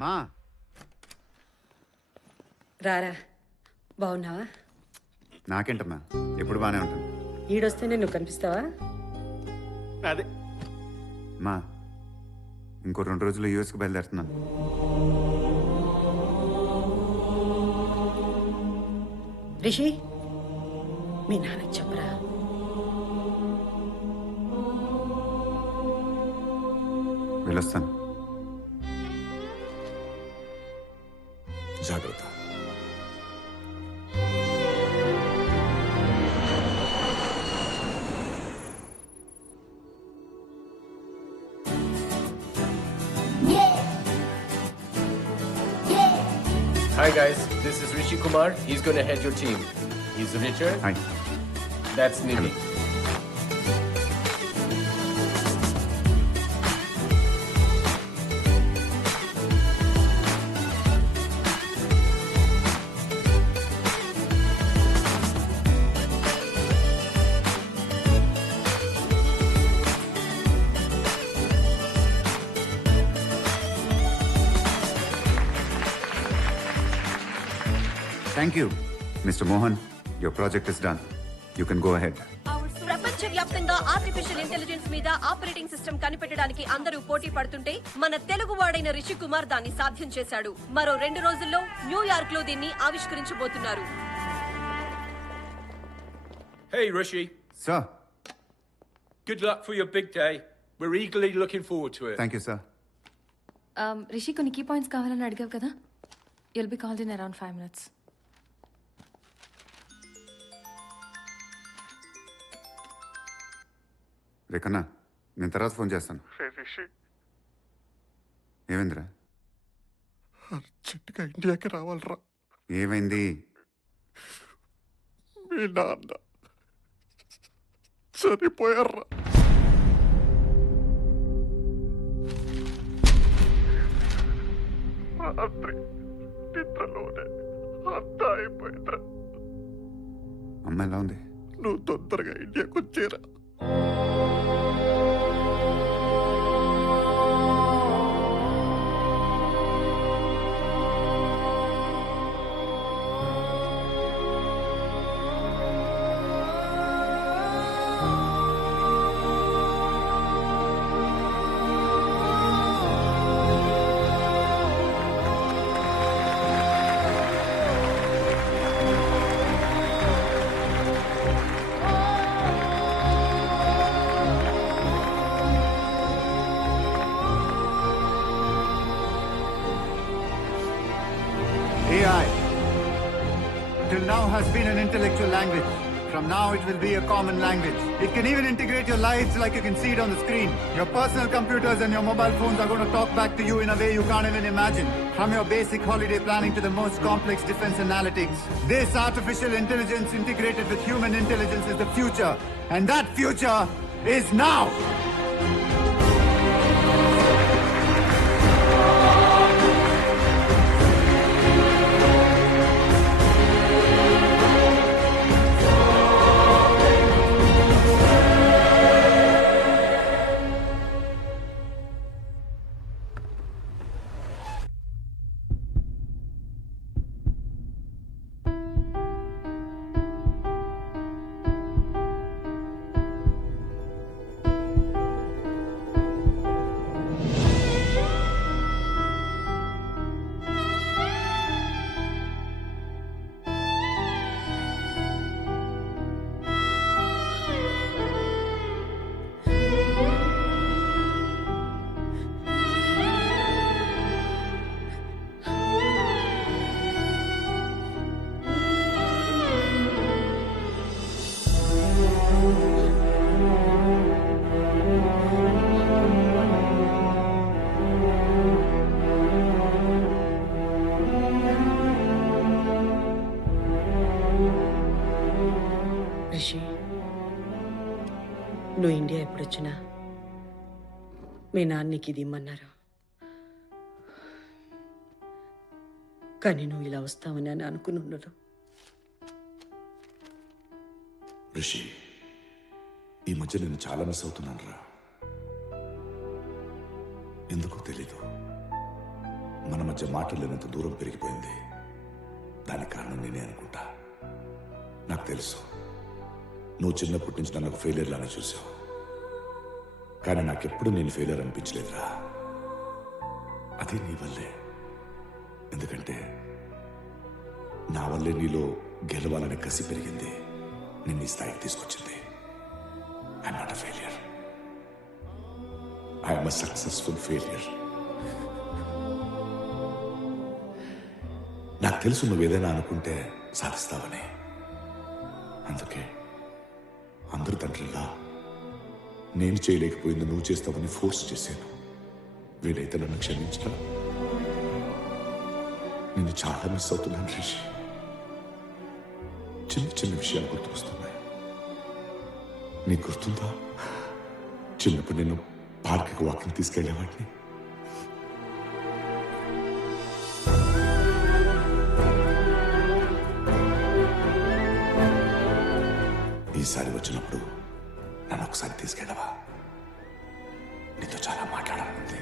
మా రారా, బాగున్నావా? నాకేంటమ్మా, ఎప్పుడు బాగానే ఉంటుంది. ఈడొస్తేనే నువ్వు కనిపిస్తావా? అదే మా ఇంకో 2 రోజుల్లో యూఎస్కి బయలుదేరుతున్నాను. రిషి, మీ నాన్నకి చెప్పరా. వెళ్ళొస్తాను. జాగ్రత్త. Hi guys, this is Rishi Kumar. He's going to head your team. He's Richard. Hi. That's Nidhi. Thank you mister Mohan. Your project is done. You can go ahead. ప్రపంచవ్యాప్తంగా ఆర్టిఫిషియల్ ఇంటెలిజెన్స్ మీద ఆపరేటింగ్ సిస్టమ్ కనిపెట్టడానికి అందరూ పోటీ పడుతుంటే మన తెలుగు వాడైన రిషి కుమార్ దాన్ని సాధ్యం చేశాడు. మరో 2 రోజుల్లో న్యూయార్క్ లో దీన్ని ఆవిష్కరించబోతున్నారు. Hey Rishi, sir. good luck for your big day. We're eagerly looking forward to it. Thank you sir. Rishi కొన్ని కీ పాయింట్స్ కావాలని అడిగావు కదా, you'll be called in around 5 minutes. రేకన్నా, నేను తర్వాత ఫోన్ చేస్తాను. ఏమైందిరా? అర్జెంటుగా ఇండియాకి రావాలరా. ఏమైంది? మీ నాన్న చనిపోయారా. రాత్రి నిద్రలోనే అంతా అయిపోయిందిరా. అమ్మ ఎలా ఉంది? నువ్వు తొందరగా ఇండియాకి వచ్చేరా. AI till now has been an intellectual language. From now it will be a common language. It can even integrate your lives like you can see it on the screen. Your personal computers and your mobile phones are going to talk back to you in a way you can't even imagine. From your basic holiday planning to the most complex defense analytics. This artificial intelligence integrated with human intelligence is the future. And that future is now! Rishi, నువ్వు India ఎప్పుడొచ్చినా మీ నాన్నకి ఇది ఇమ్మన్నారు. కానీ నువ్వు ఇలా వస్తావని అని అనుకుని ఉండదు. రిషి, ఈ మధ్య నేను చాలా మిస్ అవుతున్నాను రా. ఎందుకో తెలీదు. మన మధ్య మాటలు లేనంత దూరం పెరిగిపోయింది. దానికి కారణం నేనే అనుకుంటా. నాకు తెలుసు నువ్వు చిన్నప్పటి నుంచి నన్ను ఒక ఫెయిలియర్ లానే చూసావు, కానీ నాకెప్పుడు నేను ఫెయిలియర్ అనిపించలేదురా. అది నీ వల్లే. ఎందుకంటే నా వల్లే నీలో గెలవాలనే కసి పెరిగింది, నిన్ను ఈ స్థాయికి తీసుకొచ్చింది. I'm not a failure, I'm a successful failure. నాకు తెలుసు నువ్వు ఏదైనా అనుకుంటే సాధిస్తావని. అందుకే అందరు తండ్రిలా నేను చేయలేకపోయింది నువ్వు చేస్తావని ఫోర్స్ చేశాను. వీలైతే నన్ను క్షమించరా. నేను చాలా మిస్ అవుతున్నాను రిషి. చిన్న చిన్న విషయాలు గుర్తుకొస్తున్నాయి. నీకు గుర్తుందా చిన్నప్పుడు నేను పార్క్కి వాకింగ్ తీసుకెళ్లేవాడిని? ఈసారి వచ్చినప్పుడు నన్ను ఒకసారి తీసుకెళ్ళవా? నీతో చాలా మాట్లాడాలనుంది.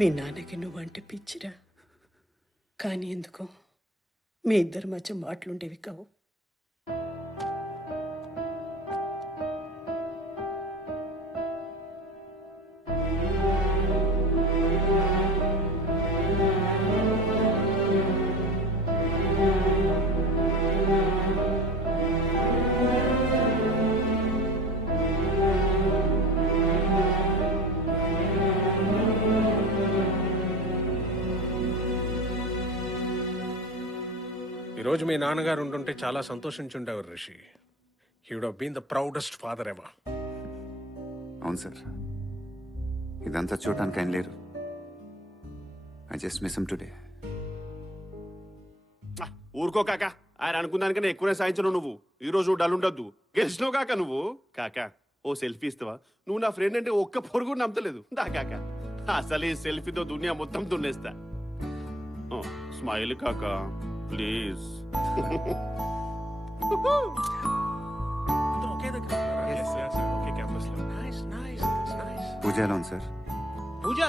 మీ నాన్నకి నువ్వంటే పిచ్చిరా, కానీ ఎందుకో మీ ఇద్దరి మధ్య మాటలుండేవి కావు. ఈరోజు మీ నాన్నగారు ఉంటుంటే చాలా సంతోషించుండేవారు Rishi. He would have been the proudest father ever. అవును సార్, ఇదంతా చూడటానికి ఆయన లేరు. I just miss him today. ఊరుకో కాక, ఆయన అనుకున్నానికన్నా ఎక్కువనే సాయించను నువ్వు. ఈ రోజు డల్ ఉండొద్దు, గెలిచినావు కాక నువ్వు. కాక ఓ సెల్ఫీ ఇస్తావా? నువ్వు నా ఫ్రెండ్ అంటే ఒక్క పొరుగు నమ్మతలేదు. దా కాక, అసలు ఈ సెల్ఫీతో దునియా మొత్తం దున్నేస్తా. స్మైల్ కాక ప్లీజ్. పూజ ఎలా ఉంది sir? Pooja,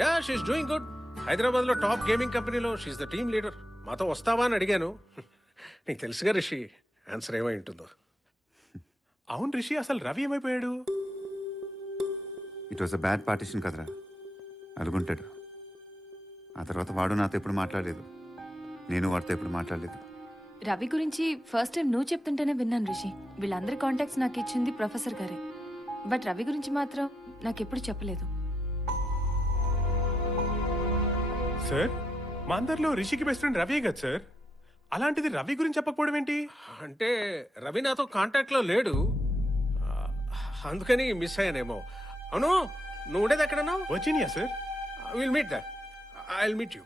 yeah she's doing good. Hyderabad లో టాప్ గేమింగ్ కంపెనీలో షీఈస్ ద టీమ్ లీడర్. మాతో వస్తావా అని అడిగాను. నీకు తెలుసుగా రిషి, ఆన్సర్ ఏమై ఉంటుందో. అవును రిషి, అసలు రవి ఏమైపోయాడు? It was a bad partition కదరా, అనుకుంటాడు. ఆ తర్వాత వాడు నాతో ఎప్పుడు మాట్లాడలేదు, నేను వాడితో ఎప్పుడు మాట్లాడలేదు. రవి గురించి ఫస్ట్ టైం నువ్వు చెప్తుంటేనే విన్నాను రిషి. వీళ్ళందరి కాంటాక్ట్స్ నాకు ఇచ్చింది ప్రొఫెసర్ గారే, బట్ రవి గురించి మాత్రం నాకెప్పుడు చెప్పలేదు. సార్, మా అందరిలో రిషికి బెస్ట్ ఫ్రెండ్ రవి కదా సార్. అలాంటిది రవి గురించి చెప్పకపోవడం ఏంటి? అంటే రవి నాతో కాంటాక్ట్ లో లేడు, అందుకని మిస్ అయ్యానేమో. అవును, నువ్వు ఉండేది ఎక్కడన్నా? Virginia sir. Will meet that. I will meet you.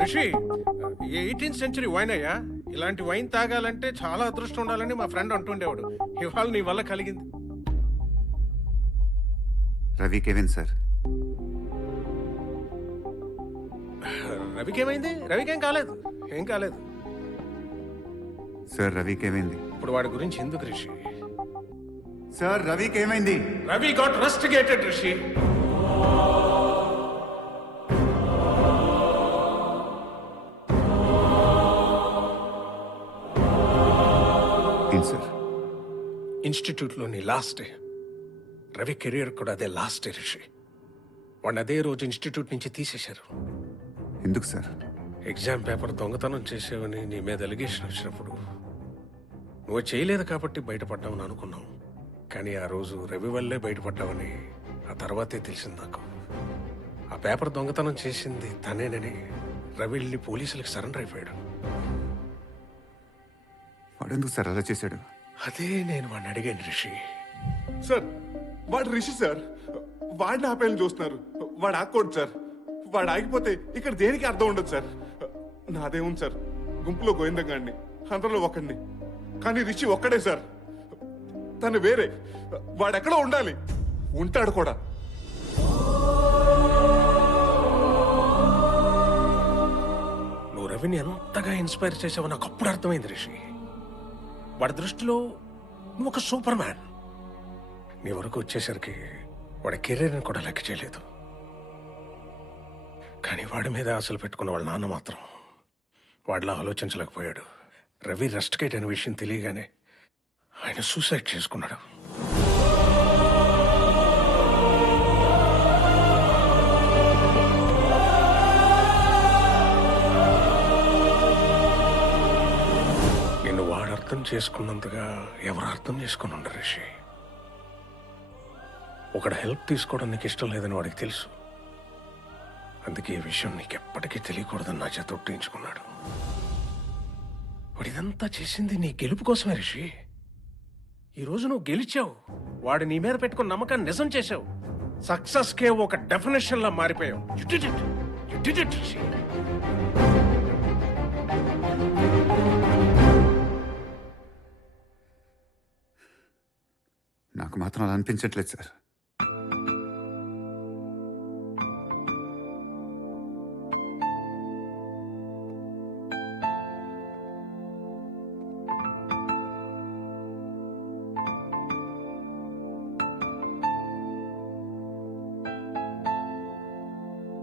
Rishi, 18th century wine అయ్యా. ఇలాంటి వైన్ తాగాలంటే చాలా అదృష్టం ఉండాలని మా ఫ్రెండ్ అంటుండేవాడు. ఇవాళ నీ వల్ల కలిగింది. Ravi Kevin sir. రవికి ఏమైంది? రవికి ఏం కాలేదు, ఏం కాలేదు. సార్ రవికి ఏమైంది? ఇప్పుడు వాడి గురించి ఎందుకు రిషి? సార్ రవికి ఏమైంది? Ravi got rusticated Rishi. ఏంటి సార్? ఇన్స్టిట్యూట్లోని లాస్ట్ డే. రవి కెరీర్ కూడా అదే లాస్ట్ డే రిషి. వాడిని అదే రోజు ఇన్స్టిట్యూట్ నుంచి తీసేశారు. ఎందుకు సార్? ఎగ్జామ్ పేపర్ దొంగతనం చేసేవని నీ మీద ఎలిగేషన్ వచ్చినప్పుడు నువ్వు చేయలేదు కాబట్టి బయటపడ్డావని అనుకున్నావు. కానీ ఆ రోజు రవి వల్లే బయటపడ్డావని ఆ తర్వాతే తెలిసింది నాకు. ఆ పేపర్ దొంగతనం చేసింది తనేనని రవి వెళ్ళి పోలీసులకు సరెండర్ అయిపోయాడు. వాడెందుకు సార్ అలా చేశాడు? అదే నేను వాడిని అడిగాను రిషి. సార్, వాడు రిషి సార్. వాడిని ఆపేయాలని చూస్తున్నారు. వాడు ఆగకూడదు సార్. వాడు ఆగిపోతే ఇక్కడ దేనికి అర్థం ఉండదు సార్. నాదేముంది సార్, గుంపులో గోవిందంగాడిని, అందరిలో ఒకడిని. కానీ రిషి ఒక్కడే సార్. తను వేరే. వాడెక్కడో ఉండాలి, ఉంటాడు కూడా. నువ్వు రవిని ఎంతగా ఇన్స్పైర్ చేసావో నాకు అప్పుడు అర్థమైంది రిషి. వాడి దృష్టిలో నువ్వు ఒక సూపర్ మ్యాన్. నీ వరకు వచ్చేసరికి వాడి కెరీర్ని కూడా లెక్క చేయలేదు. కానీ వాడి మీద ఆశలు పెట్టుకున్న వాళ్ళ నాన్న మాత్రం వాడిలా ఆలోచించలేకపోయాడు. రవి రెస్ట్కేట్ అనే విషయం తెలియగానే ఆయన సూసైడ్ చేసుకున్నాడు. నిన్ను వాడు అర్థం చేసుకున్నంతగా ఎవరు అర్థం చేసుకుని ఉండరు రిషి. ఒకడు హెల్ప్ తీసుకోవడం నీకు ఇష్టం లేదని వాడికి తెలుసు. అందుకే ఈ విషయం నీకెప్పటికీ తెలియకూడదని నా చేత ఒట్టించుకున్నాడు. వాడు ఇదంతా చేసింది నీ గెలుపు కోసమే రిషి. ఈరోజు నువ్వు గెలిచావు. వాడు నీ మీద పెట్టుకున్న నమ్మకాన్ని నిజం చేశావు. సక్సెస్ కే ఒక డెఫినేషన్ లా మారిపోయావు. You did it. You did it, Rishi. నాకు మాత్రం అలా అనిపించట్లేదు సార్.